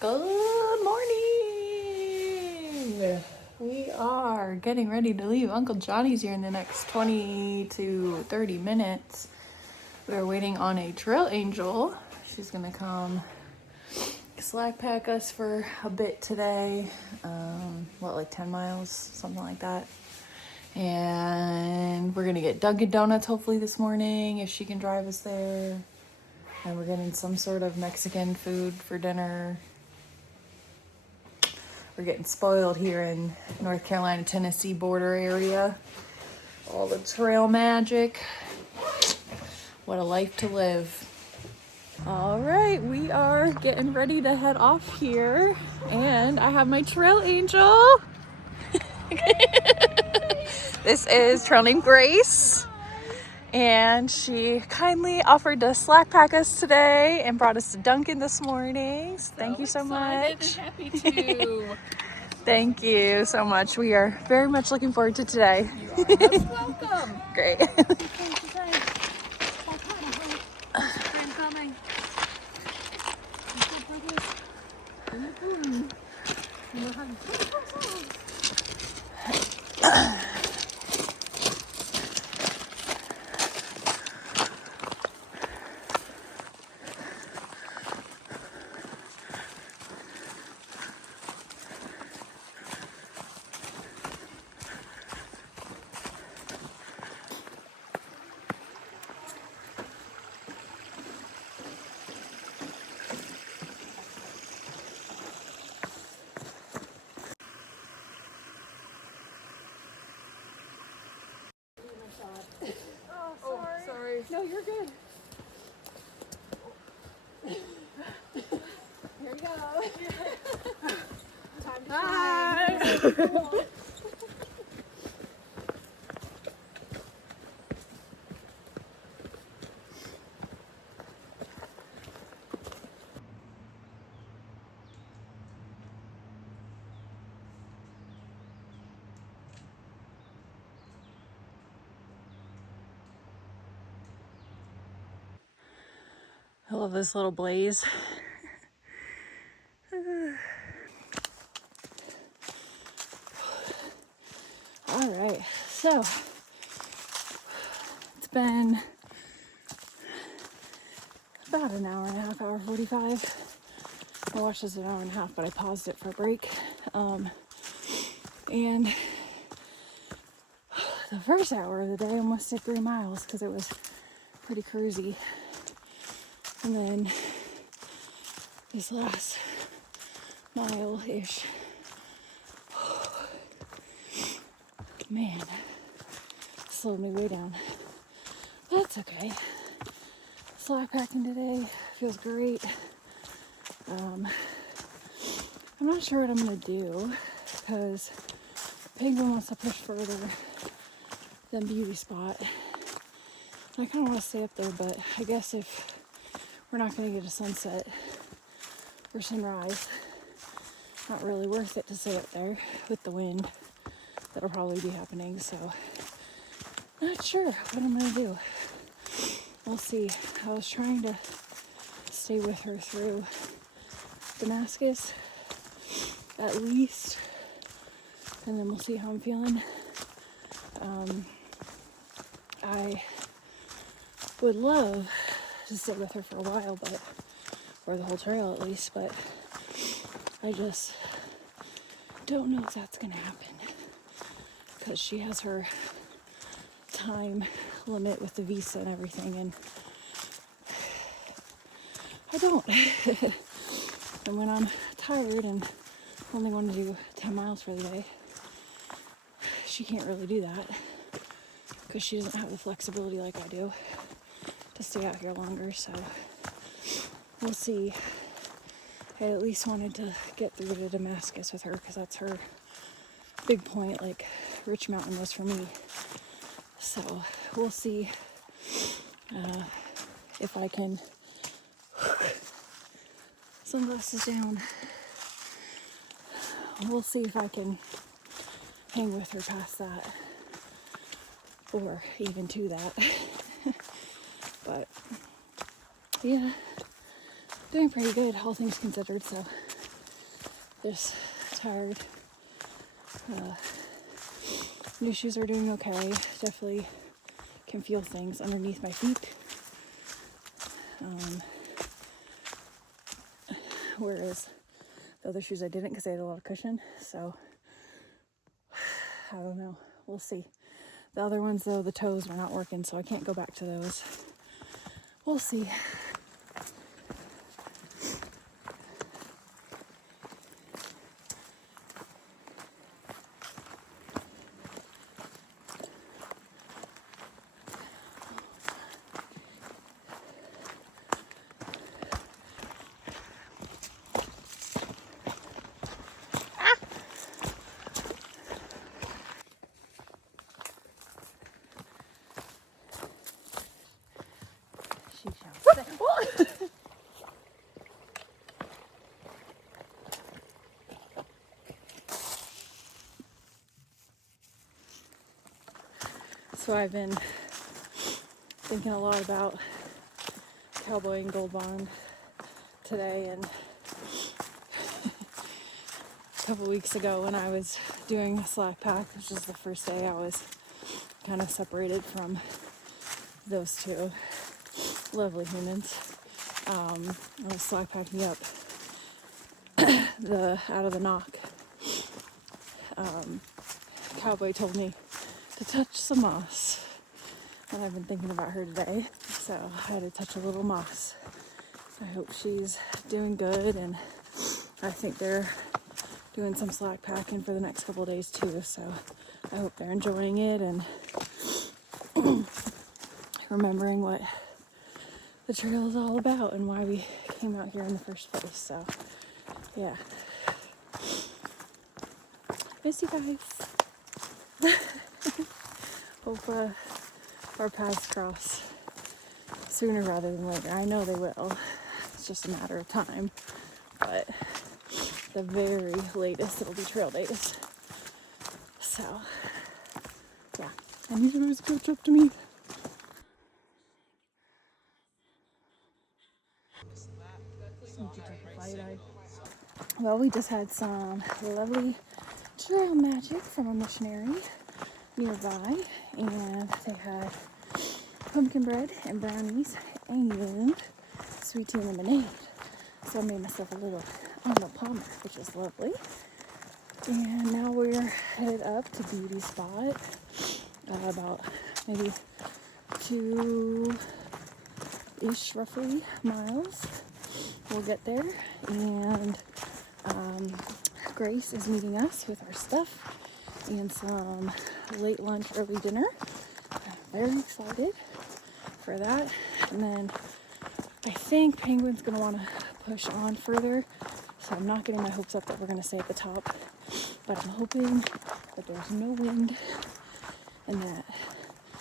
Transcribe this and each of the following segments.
Good morning! We are getting ready to leave. Uncle Johnny's here in the next 20 to 30 minutes. We're waiting on a trail angel. She's gonna come slack pack us for a bit today. Like 10 miles, something like that. And we're gonna get Dunkin' Donuts hopefully this morning if she can drive us there. And we're getting some sort of Mexican food for dinner. We're getting spoiled here in North Carolina, Tennessee border area. All the trail magic. What a life to live. All right, we are getting ready to head off here. And I have my trail angel. This is trail named Grace. And she kindly offered to slack pack us today and brought us to Dunkin' this morning. So thank you so much. Happy to. Thank you so much. We are very much looking forward to today. You are most welcome. Great. Oh, sorry. No, you're good. Here we go. Time to shine. I love this little blaze. All right, so it's been about an hour and a half, hour 45. I watched this an hour and a half, but I paused it for a break. And the first hour of the day almost did 3 miles because it was pretty cruisy. And then this last mile-ish, man, slowed me way down. That's okay. Slack packing today feels great. I'm not sure what I'm gonna do because Penguin wants to push further than Beauty Spot. I kind of want to stay up there, but I guess if we're not going to get a sunset or sunrise, not really worth it to stay up there with the wind that'll probably be happening. So not sure what I'm going to do. We'll see. I was trying to stay with her through Damascus at least, and then we'll see how I'm feeling. I would love to sit with her for a while, or the whole trail at least, but I just don't know if that's gonna happen because she has her time limit with the visa and everything, and I don't. And when I'm tired and only want to do 10 miles for the day, she can't really do that because she doesn't have the flexibility like I do to stay out here longer. So we'll see. I at least wanted to get through to Damascus with her because that's her big point, like Rich Mountain was for me. So we'll see if I can. Sunglasses down. We'll see if I can hang with her past that, or even to that. But yeah, doing pretty good, all things considered. So Just tired. New shoes are doing okay. Definitely can feel things underneath my feet. Whereas the other shoes I didn't because they had a lot of cushion. So I don't know. We'll see. The other ones though, the toes were not working, so I can't go back to those. We'll see. She shall stay. So I've been thinking a lot about Cowboy and Gold Bond today, and a couple weeks ago when I was doing a slack pack, which was the first day I was kind of separated from those two lovely humans. I was slack packing up out of the knock. Cowboy told me to touch some moss, and I've been thinking about her today, so I had to touch a little moss. I hope she's doing good, and I think they're doing some slack packing for the next couple of days too, so I hope they're enjoying it and remembering what the trail is all about and why we came out here in the first place. So yeah, miss you guys. Hope our paths cross sooner rather than later. I know they will. It's just a matter of time, but the very latest it'll be trail days. So yeah, and you guys catch up to me. Well, we just had some lovely trail magic from a missionary nearby, and they had pumpkin bread and brownies and sweet tea and lemonade. So I made myself a little Arnold Palmer, which is lovely. And now we're headed up to Beauty Spot, about maybe 2-ish roughly miles. We'll get there, and Grace is meeting us with our stuff and some late lunch, early dinner. I'm very excited for that. And then I think Penguin's gonna want to push on further, so I'm not getting my hopes up that we're gonna stay at the top, but I'm hoping that there's no wind and that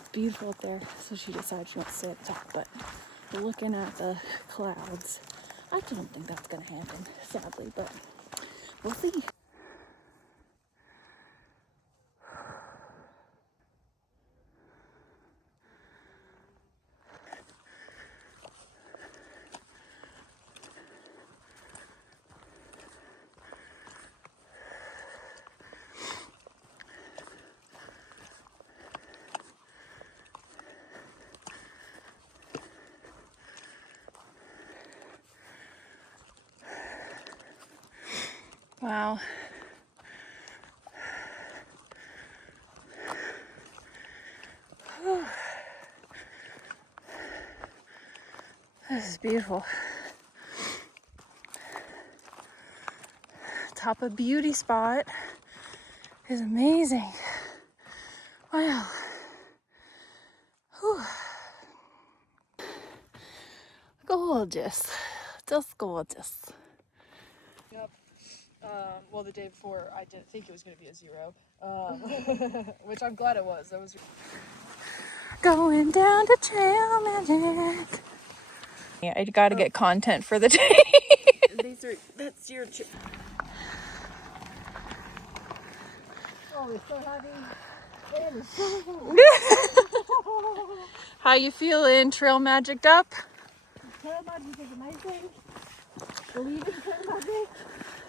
it's beautiful up there, so she decides she wants to stay at the top. But looking at the clouds, I don't think that's gonna happen, sadly, but we'll see. Wow. This is beautiful. Top of Beauty Spot is amazing. Wow. Whew. Gorgeous. Just gorgeous. Yep. Well, the day before, I didn't think it was going to be a 0, which I'm glad it was. That was Going down to Trail Magic. Yeah, I gotta get content for the day. That's your. Oh, it's so heavy. It is so heavy. How you feeling? Trail magicked up? Trail magic is amazing. Believe in trail magic.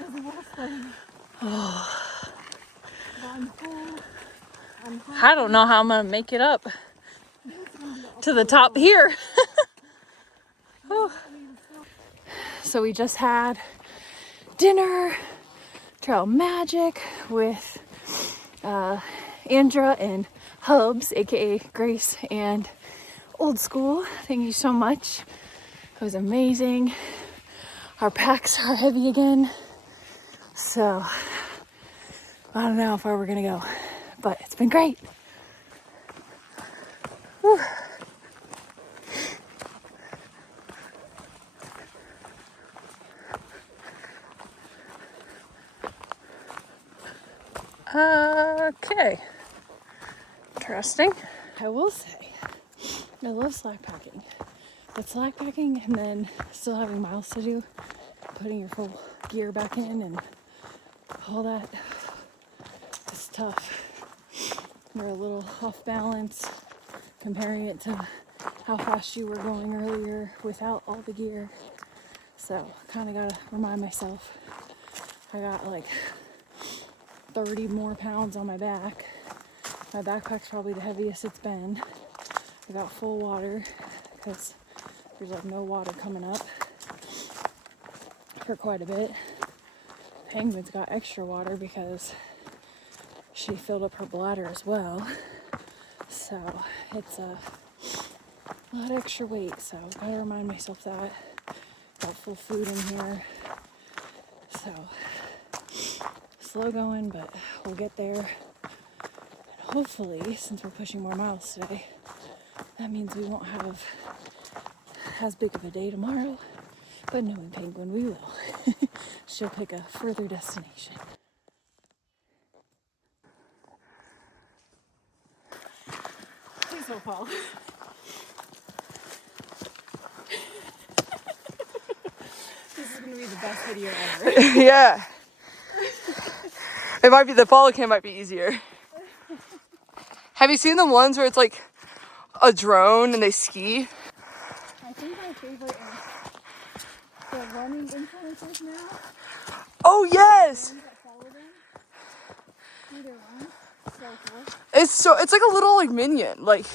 is the worst thing. Oh. I'm full. I'm hungry. I don't know how I'm gonna make it up to the top here. So we just had dinner, trail magic with Andra and Hubs, aka Grace and Old School. Thank you so much. It was amazing. Our packs are heavy again, so I don't know how far we're gonna go, but it's been great. Whew. Okay, interesting. I will say, I love slack packing. But slack packing and then still having miles to do, putting your full gear back in and all that, it's tough. You're a little off balance comparing it to how fast you were going earlier without all the gear. So kind of gotta remind myself, I got like 30 more pounds on my back. My backpack's probably the heaviest it's been. I got full water because there's like no water coming up for quite a bit. Penguin's got extra water because she filled up her bladder as well. So it's a lot extra weight. So gotta remind myself that. Got full food in here. So slow going, but we'll get there. And hopefully, since we're pushing more miles today, that means we won't have as big of a day tomorrow. But knowing Penguin, we will. She'll pick a further destination. Please don't fall. This is going to be the best video ever. Yeah. It might be, the follow cam might be easier. Have you seen the ones where it's like a drone and they ski? I think my favorite is the running influencers now. Oh yes! The ones that follow them through their runs. So cool. It's like a little like minion. Like